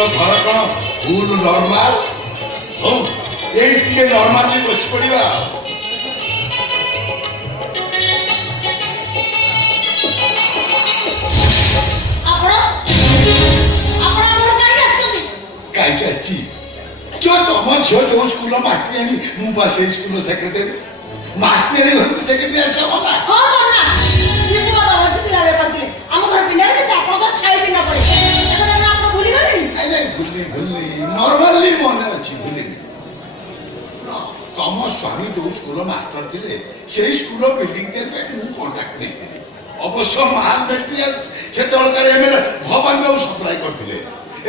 तो घर कौन फुल नॉर्मल हो ये नॉर्मली बस पड़ा कहीं जो तुम झील जो स्कूल मास्टरी मुझे से स्कूल सेक्रेटरी मास्टरी घर को सेक्रेटरी आस नॉर्मली मन अच्छी भूल तुम स्वामी जो स्कूल मास्टर थे से स्कूल बिल्डिंग मुझे कंटाक्ट नहीं अवश्य महान मेटेरियल से भवन में सप्लाई करते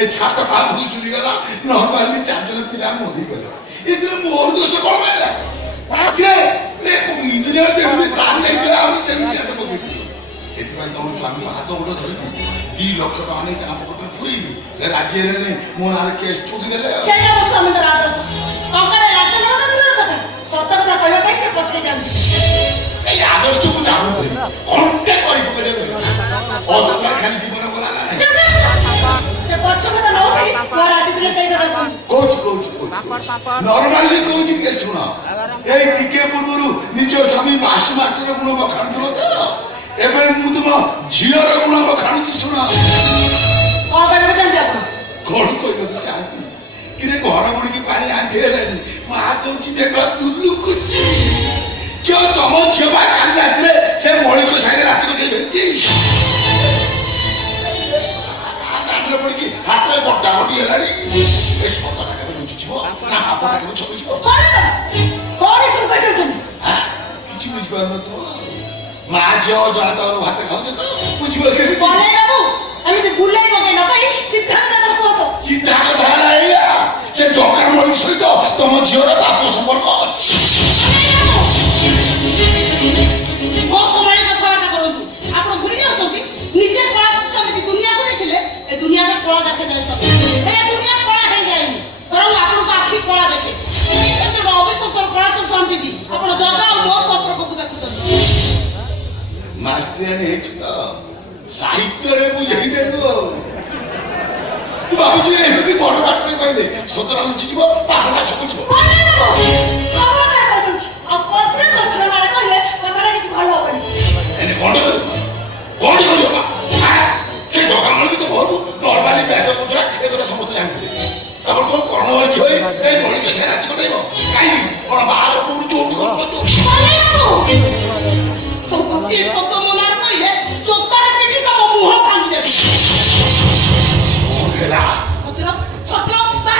ए छात काफी चुरी गला नॉर्मली 4 जन पिला मरी गले इतने मोर दोष कौन है रे रे इंजीनियर जे भी तार नहीं दिला हम से छात पकड़ी एति भाई तुम स्वामी हाथ उड़ धरि 2 लाख टका नहीं काम करते पूरी भी राज्य रे मोर आर केस ठोकी देले सेटा स्वामी तो आदर्श कंकड़े राज्य न बता दूर कथा सत्य कथा कहबा पई से पछे जान ए आदर्श को जानो कोनटे करि पकड़े अजता खाली जीवन गला ना से पछो कथा न उठी मोर आसी दिले सही कथा कोच नॉर्मली कोच के सुना ए टिके पूर्वरु निजो स्वामी मास्टर मास्टर गुण बखान थलो तो एबे मु तुम झियर गुण बखान छी सुना कोन कहबे जानते आपण कोन कहबे जानते किरे घर बुड़ी की पानी आंधे लेनी मा कहूची देखो दुलु कुची जो तुम छबा काल रात रे से मोळी को सागे रात को भेची पड़ी हाथ में गोटा गोटी है ए छोटा का मुझे छो ना आपा का मुझे छो कौन है सुन कहते तुम हां किछि बुझ पार न तो मां जो जाता और भात खाओ तो बुझबो के बोले बाबू हमें तो भूल नहीं पके न कई सीधा कथा को तो सीधा कथा नहीं से जोका मोली सहित तुम झियोर बाप संपर्क ओ समाज कथा करंतु आपण भूली जाउछथि निजे कला समिति दुनिया को देखले ए दुनिया में कला देखे जाय सब ए दुनिया कला हे जायनी परम आपण को आखी कला देखे ए क्षेत्र में अविश्वास कला तो समिति आपण जगह और मोर संपर्क को देखुछन मास्टर ने तो साहित्य रे बुझाई देबो तू बाबू जी एमती बड़ बात में कहले सतरा लुचि जीवो पाखला छको जीवो खबर कर दउछ आ पत्ते पछरा मारे कहले कथरा किछ भलो होबनी एने कोण करियो हां से जगह मन तो बहुत नॉर्मली बैठ पुरा ए কথা समझ जानते तब को कर्ण हो छय ए बड़ी के सेरा को देबो काई कोन बाहर को चोट को तो ये सब तो मनार कहले चोतार पेटी का मुंह भांग देबी ओला मतलब छोटलो बा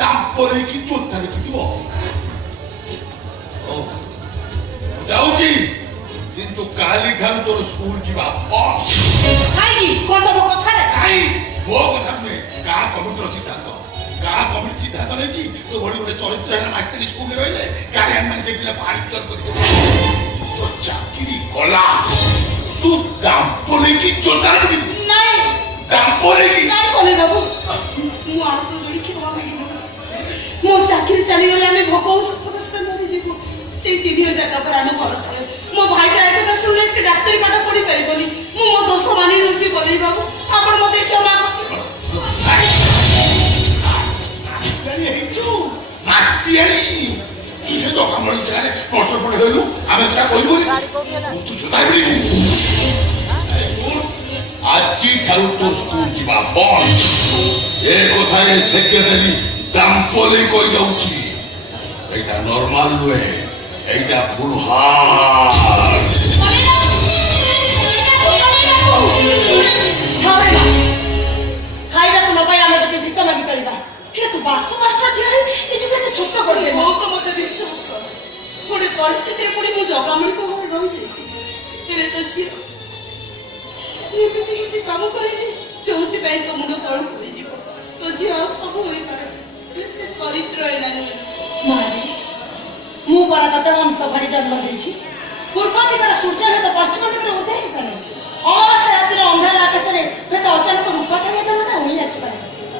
दाम परे की चोतार कितो ओ जाउची किंतु काली ठान तोर स्कूल जीवा बस खाइगी कोन तो कथा रे आई वो कथा में का पवित्र सिद्धांत का पवित्र सिद्धांत नहीं जी तो बड़ी बड़ी चरित्र है मास्टर स्कूल में रहले कार्यान मान के पिला पारिचर कर तो चाकरी कोला तू दाम परे की चोतार की नहीं दाम परे की नहीं बोले बाबू मु आ तो लिखि हो मैं मो चाकरी चली गले हमें भोको सब मरी जीवो से 3000 टका हम घर चले मो भाई का एते तो सुनले से डॉक्टरी पाठ पढ़ी परिबनी मु मो दोष मानी रोजी बोली बाबू आपण मते क्षमा मातियानी किसे तो कमल सारे मोटर पड़े होलु आमे कथा कहबो तू चोतार बड़ी आज ठारू तो स्कूल जीवा बंद ए कथा ए सेक्रेटरी दामपले कहि जाउची एटा नॉर्मल वे एटा फुल हार खाइबा को न पाई आमे बचे भिक मागी चलीबा हे तू बासु मास्टर जे ए जे केते छोट कर दे मो तो मते विश्वास कर पुरी परिस्थिति रे पुरी मु जगामणी को घरे रहि जाई तेरे तो छी ये भी किसी काम करेनी चौथी पे तो मुंड तळ पड़ी जीवो तो जी आ सब होई पारे से चरित्र है नानी मारे मु पर तते अंत घड़ी जन्म देछि पूर्व दिगर सूर्य है तो पश्चिम दिगरे उदय हे पारे और से रातिर अंधार आकाश रे हे तो अचानक रूपा करे तो ना होई आसी पारे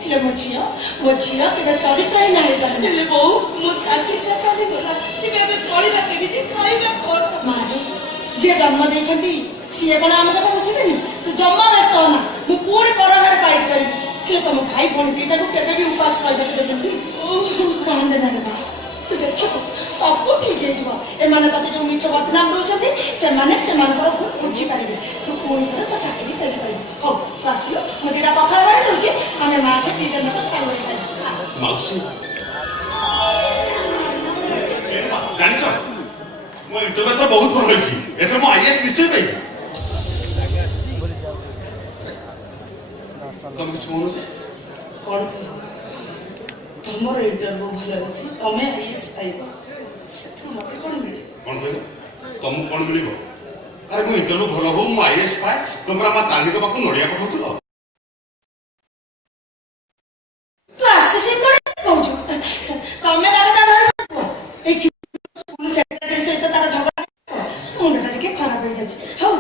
ले वो झियो के चरित्र है नाही पारे ले बो मो साथी का चली गला कि बे चलीबा केबिति खाइबा कोन मारे जे जन्म देछंती ସିଏ କ'ଣ ଆମ କଥା ବୁଝିବେନି? ତୁ ଜମା ବ୍ୟସ୍ତ ହନା, ମୁଁ ପୁଣି ପର ଘରେ ପାଇଟ୍ କରିବି। ହେଲେ ତମ ଭାଇ ଭଉଣୀ ଦିଟାକୁ କେବେ ବି ଉପାସ ପାଇବାକୁ ଦେବେନି। କାନ୍ଦେ ନା ବା, ତୁ ଦେଖିବୁ ସବୁ ଠିକ ହେଇଯିବ। ଏମାନେ ତତେ ଯୋଉ ମିଛ ବଦନାମ ଦଉଛନ୍ତି ସେମାନେ ସେମାନଙ୍କର ଭୁଲ ବୁଝିପାରିବେ। ତୁ ପୁଣି ଥରେ ତୋ ଚାକିରି ଫେରିପାରିବୁ। ହଉ ତୁ ଆସିଲୁ, ମୁଁ ଦିଟା ପଖାଳ ବାଡ଼ି ଦଉଛି, ଆମେ ମା ଝିଅ ଦି ଜଣଙ୍କ ସାଙ୍ଗ ହେଇପାରିବା। ମାଉସୀ ଜାଣିଛ ମୋ ଇଣ୍ଟରଭ୍ୟୁ ତ ବହୁତ ଭଲ ହେଇଛି। ଏଥର ମୁଁ ଆଇଏଏସ୍ ନିଶ୍ଚୟ ପାଇବି। ତମେ କିଛି କହୁନ ଯେ? କ'ଣ କହିବ? ତମର ଇଣ୍ଟରଭ୍ୟୁ ଭଲ ଅଛି, ତମେ ଆଇଏଏସ୍ ପାଇବ, ସେଥିରୁ ମତେ କ'ଣ ମିଳିବ? କଣ କହିଲ? ତମକୁ କଣ ମିଳିବ? ଆରେ ମୋ ଇଣ୍ଟରଭ୍ୟୁ ଭଲ ହଉ, ମୁଁ ଆଇଏଏସ୍ ପାଏ, ତମର ଆମ ତାଣ୍ଡି ଦେବାକୁ ନଡ଼ିଆ ପଠାଉଥିଲ। ତୁ ଆସିସି କ'ଣ କହୁଛୁ? ତମେ ତାକୁ ତା ଧରି ଏଇ ସ୍କୁଲ ସେକ୍ରେଟାରୀ ସହିତ ତାର ଝଗଡ଼ା ମୁଣ୍ଡଟା ଟିକେ ଖରାପ ହେଇଯାଇଛି। ହଉ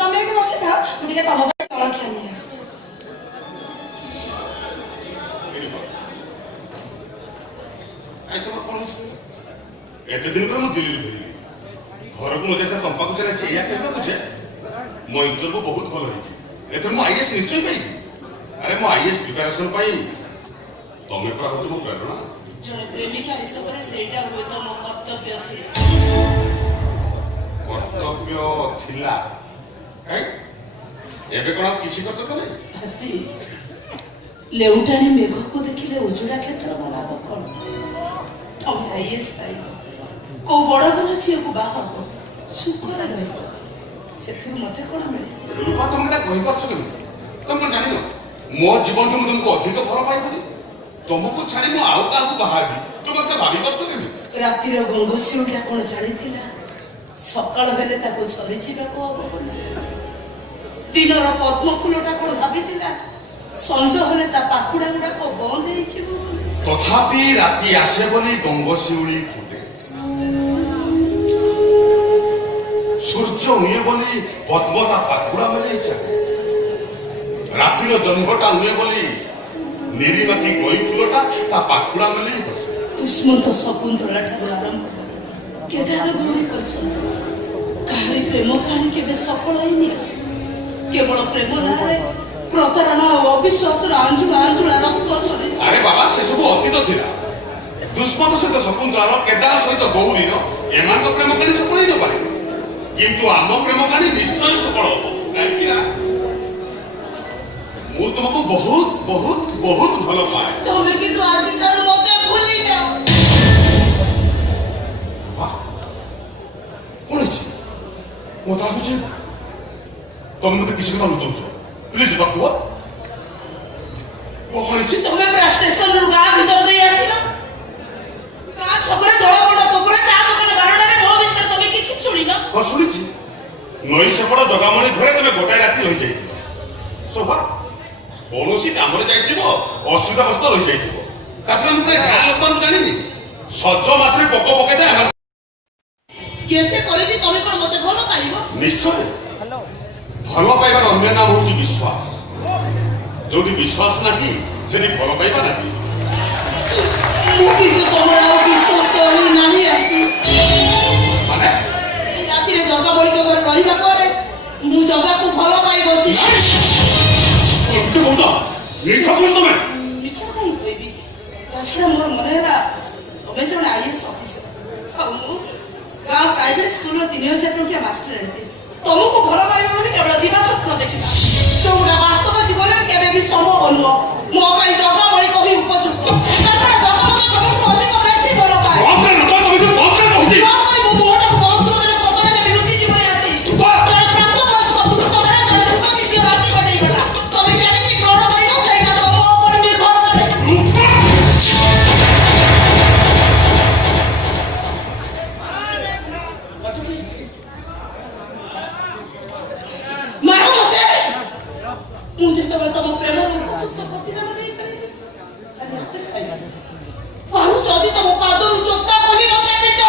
ତମେ ଏଠି ବସିଥାଅ, ମୁଁ ଟିକେ ତମ ପାଇଁ ଜଳଖିଆ ନେଇ ଆସିଛି। ତମର କଣ ହଉଛି? ଏତେ ଦିନ ପରେ ମୁଁ ଦିଲ୍ଲୀରୁ ଫେରିଲି, ଘରକୁ ମତେ ତମ ପାଖକୁ ଚାଲିଛି ଏଇଆ କହିବାକୁ ଯେ ମୋ ଇଣ୍ଟରଭ୍ୟୁ ବହୁତ ଭଲ ହେଇଛି, ଏଥର ମୁଁ ଆଇଏଏସ୍ ନିଶ୍ଚୟ ପାଇବି। ଆରେ ମୋ ଆଇଏଏସ୍ ପ୍ରିପାରେସନ ପାଇଁ ତମେ ପୁରା ହଉଛି ମୋ ପ୍ରେରଣା। ଜଣେ ପ୍ରେମିକା ହିସାବରେ ସେଇଟା ହୁଏତ ମୋ କର୍ତ୍ତବ୍ୟ ଥିଲା। କର୍ତ୍ତବ୍ୟ ଥିଲା? ଏବେ କଣ ଆଉ କିଛି କର୍ତ୍ତବ୍ୟ ନାହିଁ? ଆଶିଷ, ଲେଉଟାଣି ମେଘକୁ ଦେଖିଲେ ଉଜୁଡ଼ା କ୍ଷେତ୍ର ବନାବ କ'ଣ? ତମେ ଆଇଏଏସ୍ ପାଇବ, କୋଉ ବଡ଼ ଘର ଝିଅକୁ ବାହା ହବ, ସୁଖରେ ରହିବ, ସେଥିରୁ ମତେ କ'ଣ ମିଳେ? ରୂପା ତମେ ଏଟା କହିପାରୁଛ କେମିତି? ତମେ କଣ ଜାଣିନ ମୋ ଜୀବନଠୁ ମୁଁ ତମକୁ ଅଧିକ ଭଲ ପାଇବନି? ତମକୁ ଛାଡ଼ି ମୁଁ ଆଉ କାହାକୁ ବାହାବି, ତମେ ଏଟା ଭାବିପାରୁଛ କେମିତି? ରାତିର ଗଙ୍ଗଶିଉଳିଟା କ'ଣ ଜାଣିଥିଲା ସକାଳ ହେଲେ ତାକୁ ଝରିଯିବାକୁ ହବ ବୋଲି? ଦିନର ପଦ୍ମ ଫୁଲଟା କ'ଣ ଭାବିଥିଲା ସଞ୍ଜ ହେଲେ ତା ପାଖୁଡ଼ା ଗୁଡ଼ାକ ବନ୍ଦ ହେଇଯିବ ବୋଲି? ତଥାପି ରାତି ଆସେ ବୋଲି ଗଙ୍ଗଶିଉଳି ଫୁଟେ, ସୂର୍ଯ୍ୟ ହୁଏ ବୋଲି ପଦ୍ମ ତା ପାଖୁଡ଼ା ମେଲେଇ ଚାଲେ, ରାତିର ଜହ୍ନଟା ହୁଏ ବୋଲି ନିରିମାଖି କଇଁ ଫୁଲଟା ତା ପାଖୁଡ଼ା ମେଲେଇ ବସେ। ଦୁଷ୍ମନ୍ତ ଶକୁନ୍ତଳା ଠାରୁ ଆରମ୍ଭ କରି କେଦାର ଗୌରୀ ପର୍ଯ୍ୟନ୍ତ କାହାରି ପ୍ରେମ କାହାଣୀ କେବେ ସଫଳ ହେଇନି ଆସିଛି। କେବଳ ପ୍ରେମ ନାଁରେ ପ୍ରତାରଣା ଓ ଅବିଶ୍ୱାସର ଆଞ୍ଜୁଳା ଆଞ୍ଜୁଳା ରକ୍ତ ଝରିଛି। ଆରେ ବାବା, ସେସବୁ ଅତୀତ ଥିଲା। ଦୁଷ୍ମନ୍ତ ସହିତ ଶକୁନ୍ତଳାର, କେଦାର ସହିତ ଗୌରୀର, ଏମାନଙ୍କ ପ୍ରେମ କାହାଣୀ ସଫଳ ହେଇନପାରେ, କିନ୍ତୁ ଆମ ପ୍ରେମ କାହାଣୀ ନିଶ୍ଚୟ ସଫଳ ହବ। କାହିଁକି ନା ମୁଁ ତୁମକୁ ବହୁତ ବହୁତ ବହୁତ ଭଲ ପାଏ। ତମେ କିନ୍ତୁ ଆଜିଠାରୁ ମତେ ଭୁଲି ଯାଅ। କଣ ହେଇଛି? ମତେ ଲାଗୁଛି ତମେ ମତେ କିଛି କଥା ଲୁଚଉଛ। ପ୍ଲିଜ ବା କୁହ, କଣ ହେଇଛି? ତମେ ପୁରା ଷ୍ଟେସନରୁ ଗାଁ ଭିତର ଦେଇ ଆସିଲ, ଗାଁ ଛକରେ ଧଳାପଟ ପୋକରେ ଚା ଦୋକାନ ବାରଣ୍ଡାରେ ମୋ ବିଷୟରେ ତମେ କିଛି ଶୁଣିନ? ହଁ ଶୁଣିଛି, ନଈ ସେପଟ ଜଗାମଣି ଘରେ ତମେ ଗୋଟାଏ ରାତି ରହିଯାଇଥିବ। ସୋଭା କୌଣସି କାମରେ ଯାଇଥିବ, ଅସୁବିଧା ବସ୍ତ ରହିଯାଇଥିବ। ତାଛଡା ମୁଁ ଗାଁ ଲୋକମାନଙ୍କୁ ଜାଣିନି, ସଜ ମାଛରେ ପୋକ ପକେଇଥାଏ ଆମ। କେତେ କରିବି ତମେ କ'ଣ ମତେ ଭଲ ପାଇବ? ନିଶ୍ଚୟ, ଭଲ ପାଇବାର ଅନ୍ୟ ନାମ ହଉଛି ବିଶ୍ୱାସ। ଯୋଉଠି ବିଶ୍ୱାସ ନାହିଁ ସେଠି ଭଲ ପାଇବା ନାହିଁ। ମୁଁ କିନ୍ତୁ ତମର ଆଉ ବିଶ୍ୱାସ କରି ନାହିଁ ଆଶିଷ। ମାନେ ସେଇ ରାତିରେ ଜଗାବଳିକ ଘରେ ରହିବା ପରେ ମୁଁ ଜଗାକୁ ଭଲ ପାଇ ବସିଛି। ମିଛ କହୁଛ, ମିଛ କହୁଛ ତମେ। ମିଛ କାହିଁ କହିବି? ତାଛଡ଼ା ମୋର ମନେ ହେଲା ତମେ ଜଣେ ଆଇଏଏସ୍ ଅଫିସର, ଆଉ ମୁଁ ଗାଁ ପ୍ରାଇଭେଟ ସ୍କୁଲର 3000 ଟଙ୍କିଆ ମାଷ୍ଟରାଣୀ। ତମକୁ ଭଲ ପାଇବ ବୋଲି କେବଳ ଦିବା ସ୍ୱପ୍ନ ଦେଖିଲା, ଯୋଉଟା ବାସ୍ତବ ଜୀବନରେ କେବେ ବି ସମ୍ଭବ ନୁହଁ। ମୋ ପାଇଁ ଜଗାବଳିକ ହିଁ ଉପଯୁକ୍ତ। ତାଛଡ଼ା ଜଗା ମୋତେ ତମକୁ ଅଧିକ ବ୍ୟକ୍ତି ଭଲ ପାଏ। ମୋ ମୁହଁଟାକୁ ବହୁତ ଦୂରରେ ସଜଡ଼ା କେବେ ଲୁଚିଯିବନି ଆସିଛି। ଜଣେ ପ୍ରାପ୍ତବୟସ୍କ ପୁରୁଷ ଘରେ ଜଣେ ଯୁବତୀ ଝିଅ ରାତି କଟେଇ ଗଲା, ତମେ କେମିତି ଗ୍ରହଣ କରିବ ସେଇଟା ତମ ଉପରେ ନିର୍ଭର କରେ। ମାର ମତେ, ମୁଁ ଯେତେବେଳେ ତମ ପ୍ରେମର ଉପଯୁକ୍ତ ପ୍ରତିଦାନ ଦେଇପାରିବି। ଖାଲି ହାତରେ ପାଇବାନି, ପାରୁ ଯଦି ତମ ପାଦରୁ ଜୋତା ଖୋଲି ମତେ ପିଟ।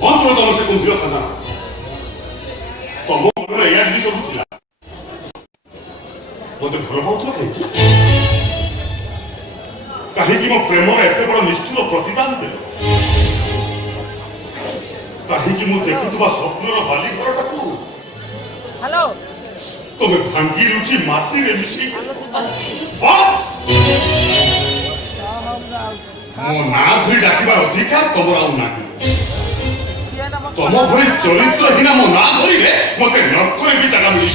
ବନ୍ଦ ତମ ସେ କୁମ୍ଭୀର ଖଦାନ। ତମ ମନରେ ଏଇଆ ଯଦି ସବୁ ଥିଲା, ମତେ ଭଲ ପାଉଥିଲ କାହିଁକି? କାହିଁକି ମୋ ପ୍ରେମର ଏତେ ବଡ଼ ନିଷ୍ଠୁର ପ୍ରତିଦାନ ଦେଲ? କାହିଁକି ମୁଁ ଦେଖୁଥିବା ସ୍ୱପ୍ନର ବାଲି ଘରଟାକୁ ହ୍ୟାଲୋ ତମେ ଭାଙ୍ଗି ରୁଚି ମାଟିରେ ମିଶି ଆଶିଷ ମୋ ନାଁ ଧରି ଡାକିବାର ଅଧିକାର ତମର ଆଉ ନାହିଁ। ତମ ଭଳି ଚରିତ୍ରହୀନା ମୋ ନାଁ ଧରିଲେ ମତେ ନର୍କରେ ବି ଜାଗା ମିଳିବ।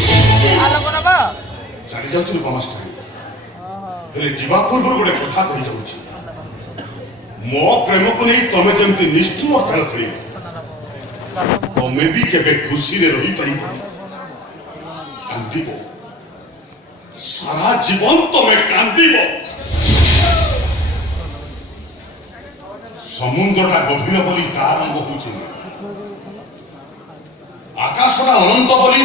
ଚାଲି ଯାଉଛି ରୂପମାଷ୍ଟାରୀ, ହେଲେ ଯିବା ପୂର୍ବରୁ ଗୋଟେ କଥା କହିଯାଉଛି। ମୋ ପ୍ରେମକୁ ନେଇ ତମେ ଯେମିତି ନିଷ୍ଠୁର ଖେଳ ଖେଳିବ, ତମେ ବି କେବେ ଖୁସିରେ ରହିପାରିବନି। କାନ୍ଦିବ, ସାରା ଜୀବନ ତମେ କାନ୍ଦିବ। ସମୁଦ୍ରଟା ଗଭୀର ବୋଲି ତା ରଙ୍ଗ ହଉଛି, ଆକାଶଟା ଅନନ୍ତ ବୋଲି,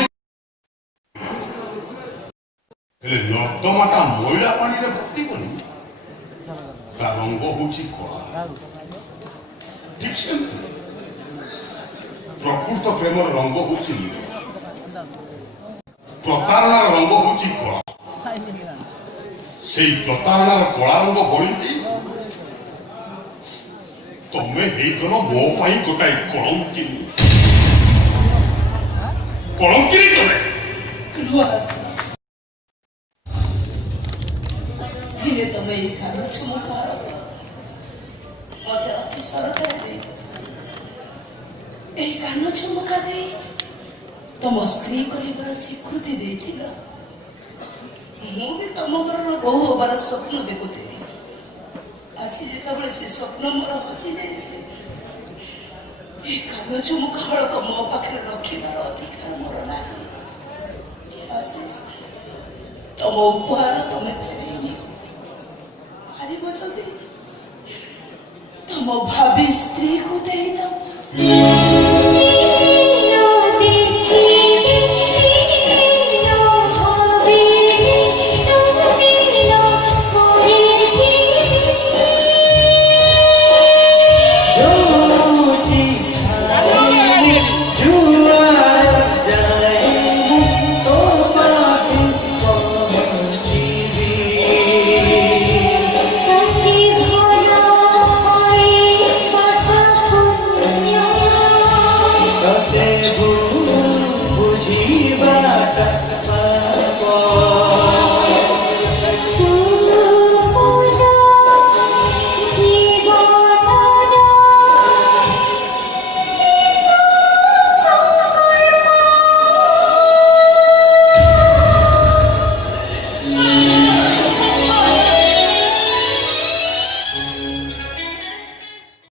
ହେଲେ ନର୍ଦ୍ଦମାଟା ମଇଳା ପାଣିରେ ଭର୍ତ୍ତି ବୋଲି ତା ରଙ୍ଗ ହଉଛି କଳା। ଠିକ ସେମିତି ପ୍ରକୃତ ପ୍ରେମର ରଙ୍ଗ ହଉଛି ନୀଳ, ପ୍ରତାରଣାର ରଙ୍ଗ ହଉଛି କଳା। ସେଇ ପ୍ରତାରଣାର କଳା ରଙ୍ଗ ବଳିକି ତମେ ହେଇଗଲ ମୋ ପାଇଁ ଗୋଟାଏ କଳଙ୍କିନୀ। କଳଙ୍କିନୀ ତମେ। ଆଶିଷ ଦିନେ ତମେ ଏଇ କାନ ଛୁମୁକା ମତେ ଅତି ସରତରେ ଦେଇଦେଲ। ଏହି କାନ ଛୁମୁକା ଦେଇ ତମ ସ୍ତ୍ରୀ କହିବାର ସ୍ୱୀକୃତି ଦେଇଥିଲ। ମୁଁ ବି ତମ ଘରର ବୋହୂ ହବାର ସ୍ୱପ୍ନ ଦେଖୁଥିଲି। ଆଜି ଯେତେବେଳେ ସେ ସ୍ୱପ୍ନ ମୋର ହସି ଯାଇଛି, ଏ କାନ ଛୁମୁକା ହଳକ ମୋ ପାଖରେ ରଖିବାର ଅଧିକାର ମୋର ନାହିଁ। ଆଶିଷ ତମ ଉପହାର ତମେ ଫେରେଇନି ପାରିବ ଯଦି ତମ ଭାବି ସ୍ତ୍ରୀକୁ ଦେଇଦବ।